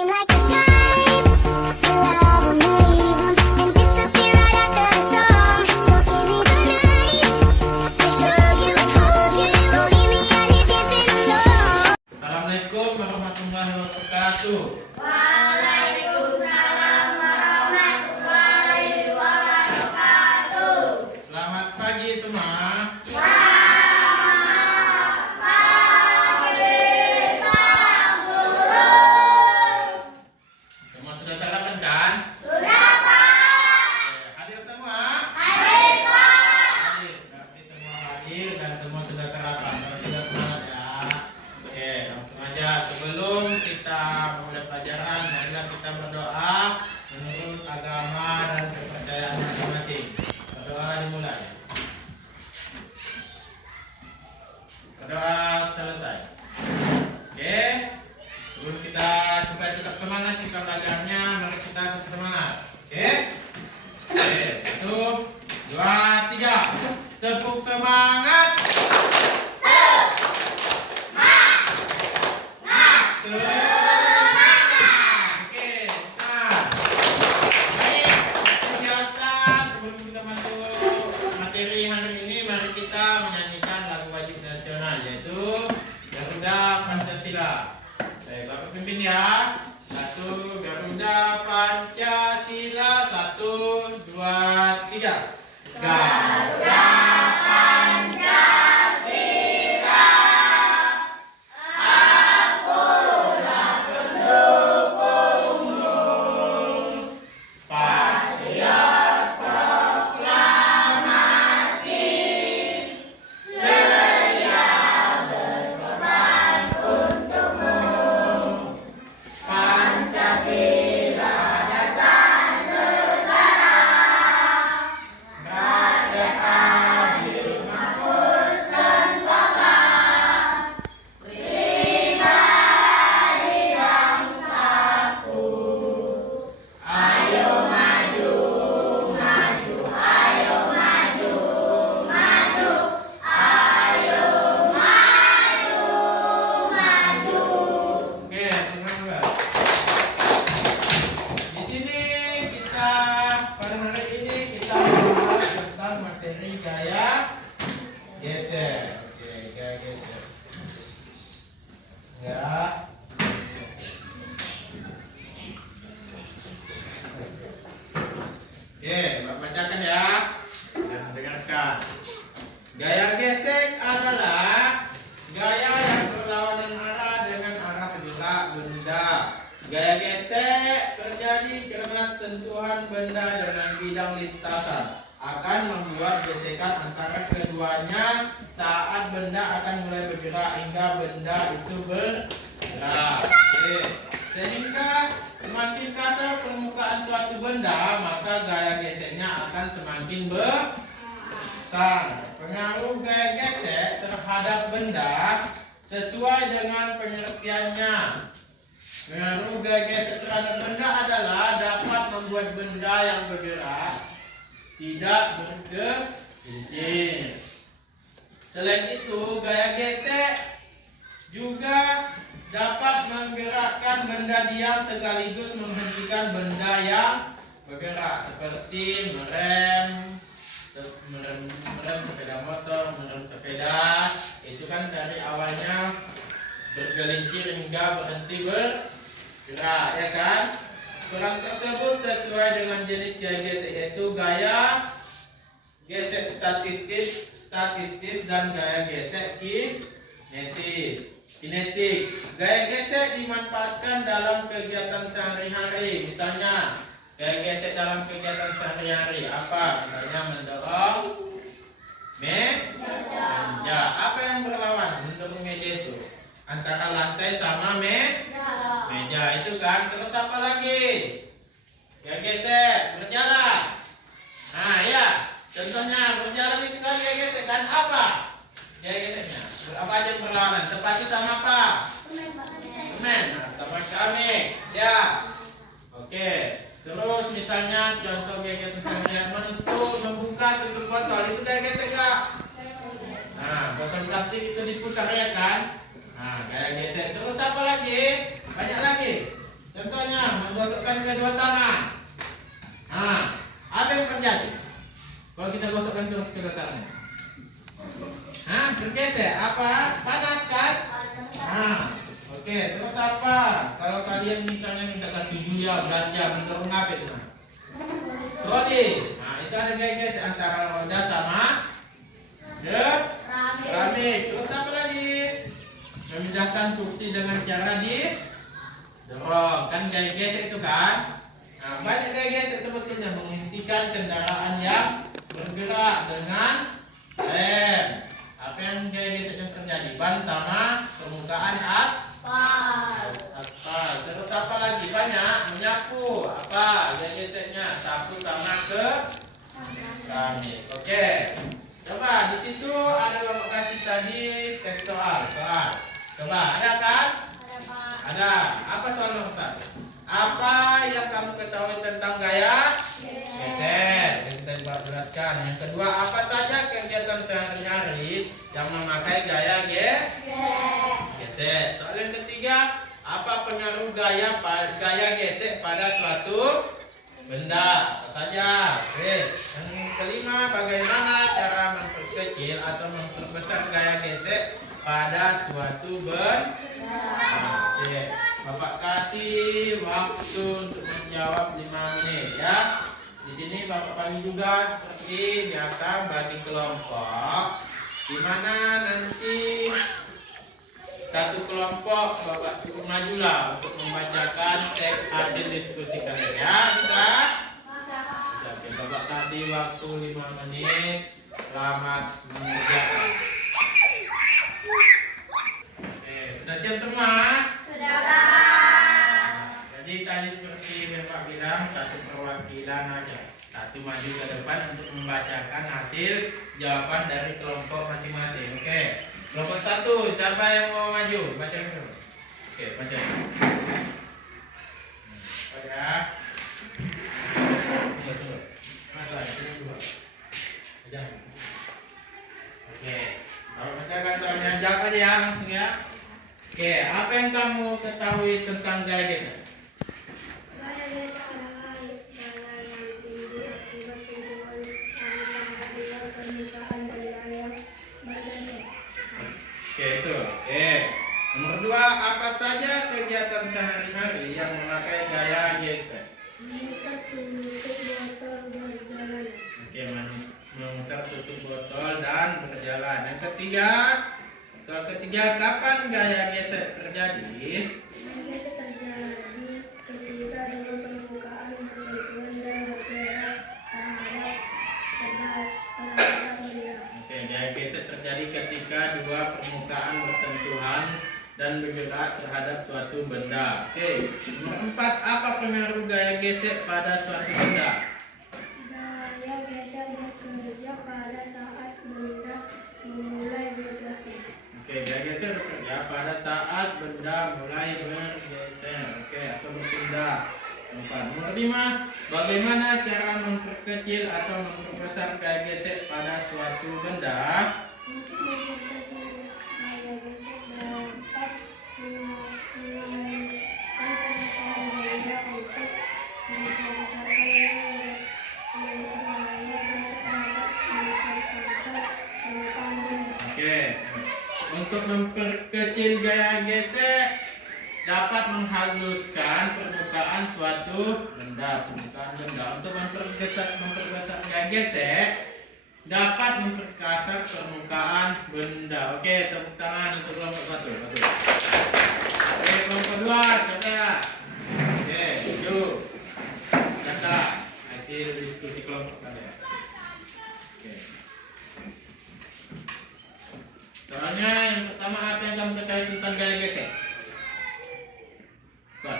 seem like the type to love 'em, leave 'em, and disappear right after the song. So give me the night to show you, hold you. Don't leave me out here dancing alone. Assalamualaikum warahmatullahi wabarakatuh. Waalaikumsalam warahmatullahi wabarakatuh. Selamat pagi semua. Selamat pagi, Pak Guru. Semua sudah sarapan kan? Sudah, Pak. Hadir semua? Hadir, Pak. Hadir. Berarti semua hadir dan semua sudah sarapan. Kalau sudah semangat ya. Oke, langsung aja. Sebelum kita mulai pelajaran, marilah kita berdoa menurut agama dan kepercayaan masing-masing. Berdoa dimulai. Berdoa selesai. Oke. Sebelum kita supaya tetap semangat kita belajarnya, mari kita tetap semangat. Oke? Oke, 1, 2, 3. Tepuk semangat. Oke, nah. Baik, seperti biasa sebelum kita masuk materi hari ini, mari kita menyanyikan lagu wajib nasional yaitu Garuda Pancasila. Saya Bapak pimpin ya. 1, Garuda Pancasila. 1, 2, 3. Garuda Pancasila, akulah pendukungmu. Patriot proklamasi, setia berkorban untukmu. Pancasila dasar negara, merdeka di mampus sentosa, pribadi bangsaku. Ayo maju, maju, ayo maju, maju, ayo maju, maju. Oke, teman-teman. Di sini kita pada hari ini kita membahas tentang materi gaya geser. Oke, gaya geser. Ya. Oke, Bapak bacakan ya. Dan dengarkan. Gaya gesek adalah gaya yang berlawanan arah dengan arah bergerak benda. Gaya gesek terjadi karena sentuhan benda dengan bidang lintasan akan membuat gesekan antara keduanya saat benda akan mulai bergerak hingga benda itu bergerak. Oke. Sehingga semakin kasar permukaan suatu benda, maka gaya geseknya akan semakin besar. Pengaruh gaya gesek terhadap benda sesuai dengan pengertiannya. Pengaruh gaya gesek terhadap benda adalah dapat membuat benda yang bergerak tidak bergelincir. Selain itu, gaya gesek juga dapat menggerakkan benda diam sekaligus menghentikan benda yang bergerak seperti merem sepeda motor, merem sepeda. Itu kan dari awalnya bergelincir hingga berhenti bergerak, ya kan? Peran tersebut sesuai dengan jenis gaya gesek, yaitu gaya gesek statistis dan gaya gesek kinetik. Gaya gesek dimanfaatkan dalam kegiatan sehari-hari. Misalnya, gaya gesek dalam kegiatan sehari-hari apa? Misalnya mendorong meja. Apa yang berlawanan mendorong meja itu? Antara lantai sama meja itu kan. Terus apa lagi? Gaya gesek berjalan. Nah ya, contohnya berjalan itu kan gaya gesek kan apa? Gaya geseknya apa aja yang berlawanan? Sepatu sama apa? Semen. Nah, sama kami. Ya. Oke. Terus misalnya contoh gaya gesek untuk membuka tutup botol itu gaya gesek enggak? Nah, botol plastik itu diputar ya kan? Nah, gaya gesek. Terus apa lagi? Banyak lagi. Contoh kedua tangan. Nah, apa yang terjadi? Kalau kita gosokkan terus kedua tangan. Nah, bergeser. Apa? Panas kan? Nah, oke. Terus apa? Kalau kalian misalnya minta kasih Julia belanja, mendorong apa itu? Troli. Nah, itu ada geser antara roda sama keramik. Terus apa lagi? Memindahkan kursi dengan cara didorong. Kan gaya gesek itu kan? Nah, banyak gaya gesek sebetulnya menghentikan kendaraan yang bergerak dengan rem. Apa yang gaya gesek yang terjadi? Ban sama permukaan aspal. Terus apa lagi? Banyak menyapu. Apa gaya geseknya? Sapu sama keramik. Oke. Coba di situ ada bapak kasih tadi teks soal. Coba ada kan? Ada. Apa soal nomor 1? Apa yang kamu ketahui tentang gaya gesek? Yang kita jelaskan. Yang kedua, apa saja kegiatan sehari-hari yang memakai gaya gesek? Soal yang ketiga, apa pengaruh gaya gesek pada suatu benda? Apa saja? Oke. Yang kelima, bagaimana cara memperkecil atau memperbesar gaya gesek pada suatu benda? Oke. Bapak kasih waktu untuk menjawab 5 menit ya. Di sini Bapak bagi juga seperti biasa bagi kelompok, di mana nanti satu kelompok Bapak suruh majulah untuk membacakan teks hasil diskusi kalian ya. Bisa? Oke, Bapak kasih waktu 5 menit. Selamat mengerjakan. Oke, sudah siap semua? Jadi tadi seperti Bapak bilang, satu perwakilan aja, satu maju ke depan untuk membacakan hasil jawaban dari kelompok masing-masing. Oke, kelompok 1, siapa yang mau maju? Baca dulu. Oke, baca. Ya. Tunggu. Masuk sini dulu. Aja. Oke, kalau kita kan jawab aja ya langsung ya. Oke, apa yang kamu ketahui tentang gaya gesek? Gaya gesek adalah gaya yang tinggi akibat sentuhan tangan dengan permukaan benda yang bergeser. Oke, itu. Nomor 2, apa saja kegiatan sehari-hari yang memakai gaya gesek? Memutar tutup botol berjalan. Oke, memutar tutup botol dan berjalan. Yang ketiga, soal ketiga, kapan gaya gesek terjadi? Gaya gesek terjadi ketika dua permukaan bersentuhan dan bergerak terhadap benda. Oke, gaya gesek terjadi ketika dua permukaan bersentuhan dan bergerak terhadap suatu benda. Oke, nomor 4, apa pengaruh gaya gesek pada suatu benda? Gaya gesek bekerja pada saat benda mulai bergeser. Oke, gaya gesek bekerja pada saat benda mulai bergeser. Oke, atau berpindah. Nomor 5, bagaimana cara memperkecil atau memperbesar gaya gesek pada suatu benda? Untuk memperkecil gaya gesek dapat menaluskan permukaan benda untuk memperbesarkan gaya gesek dapat memperbesar permukaan benda. Oke, untuk memperkecil gaya gesek dapat menghaluskan permukaan suatu benda. Untuk memperbesar gaya gesek dapat memperkasar permukaan benda. Oke, tepuk tangan untuk kelompok 1. Oke, kelompok 2, siapa? Oke, yuk. Catat hasil diskusi kelompok kalian. Oke. Soalnya yang pertama, apa yang kamu ketahui tentang gaya gesek? Oke.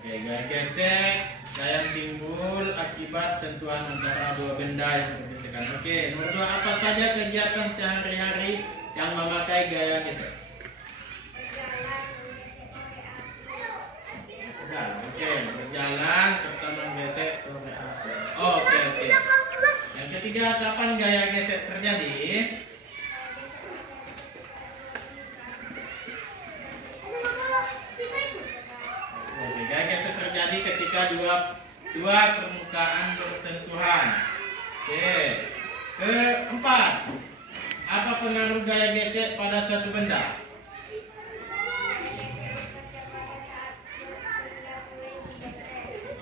Oke, gaya gesek yang timbul akibat sentuhan antara dua benda yang bergesekan. Oke, nomor 2, apa saja kegiatan sehari-hari yang memakai gaya gesek? Oke, berjalan serta menggesek korek api. Oke. Yang ketiga, ketiga, kapan gaya gesek terjadi? Oke, gaya gesek terjadi ketika dua permukaan bersentuhan. Oke. Keempat, apa pengaruh gaya gesek pada suatu benda?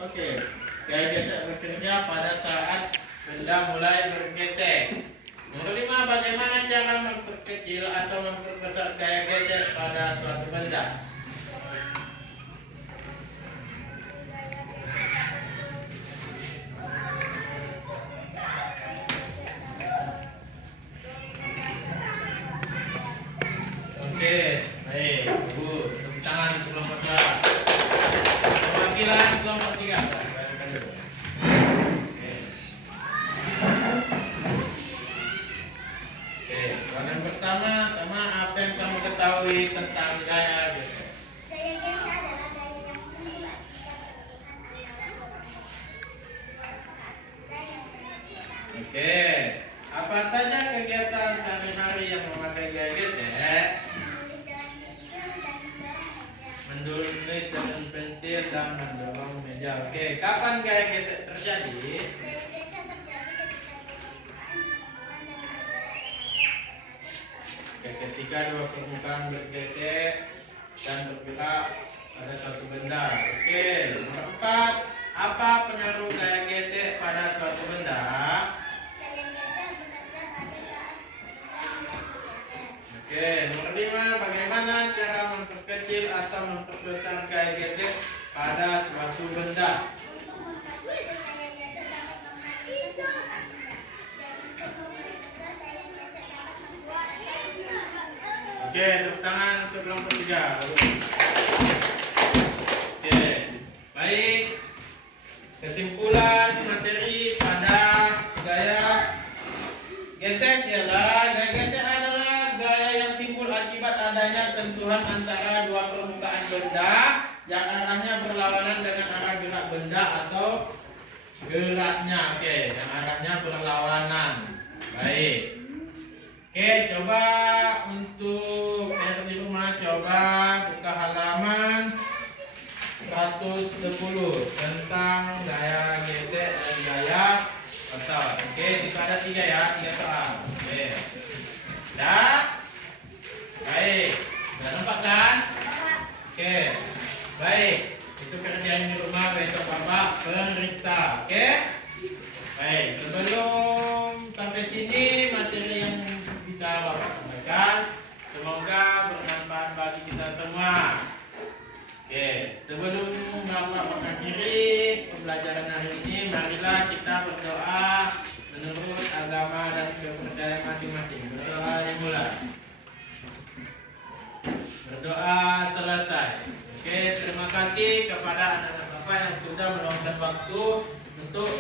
Oke, gaya gesek bekerja pada saat benda mulai bergesek. Nomor 5, bagaimana cara memperkecil atau memperbesar gaya gesek pada suatu benda? Oke, baik, bagus. Tepuk tangan untuk kelompok 2. Perwakilan kelompok 3. Oke, soalan pertama, sama apa yang kamu ketahui tentang gaya gesek? Gaya gesek adalah gaya yang timbul akibat serpihan Oke, apa saja kegiatan sehari-hari yang memakai gaya gesek? menulis dengan pensil dan mendorong meja. Menulis dengan pensil dan mendorong meja. Oke, kapan gaya gesek terjadi? Gaya gesek terjadi ketika dua permukaan bersentuhan dan Oke, ketika dua permukaan bergesek dan bergerak. bergerak pada suatu benda. Oke, nomor 4, apa pengaruh gaya gesek pada suatu benda? Gaya gesek bekerja pada saat benda bergeser. Oke, nomor 5, bagaimana cara memperkecil atau memperbesar gaya gesek pada suatu benda? Untuk memperkecil gaya gesek dapat menghasilkan kecepatan benda. Dan untuk memperbesar gaya gesek dapat membuat Oke, tepuk tangan untuk kelompok 3. Oke, baik. Kesimpulan materi pada gaya gesek ialah gaya gesek adalah gaya yang timbul akibat adanya sentuhan antara dua permukaan benda yang arahnya berlawanan dengan arah gerak benda atau geraknya. Oke, yang arahnya berlawanan. Baik. Oke, coba untuk yang di rumah coba buka halaman 110 tentang gaya gesek dan gaya otot. Oke, itu ada 3 ya, 3 soal. Oke. Dah? Baik. Sudah nampak kan? Oke. Baik. Itu kerjaan di rumah, besok Bapak periksa. Oke? Baik, sebelum sampai sini materi yang bisa Bapak sampaikan semoga bermanfaat bagi kita semua. Oke, sebelum Bapak mengakhiri pembelajaran hari ini, marilah kita berdoa menurut agama dan kepercayaan masing-masing. Berdoa dimulai. Berdoa selesai. Oke, terima kasih kepada anak-anak Bapak yang sudah meluangkan waktu untuk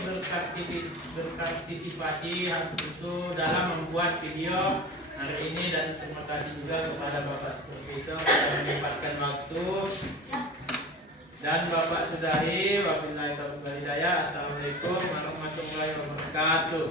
berpartisipasi itu dalam membuat video hari ini, dan terima kasih juga kepada Bapak Profesor yang menyempatkan waktu. Dan Bapak sudahi, wabillahi taufiq wal hidayah. Assalamualaikum warahmatullahi wabarakatuh.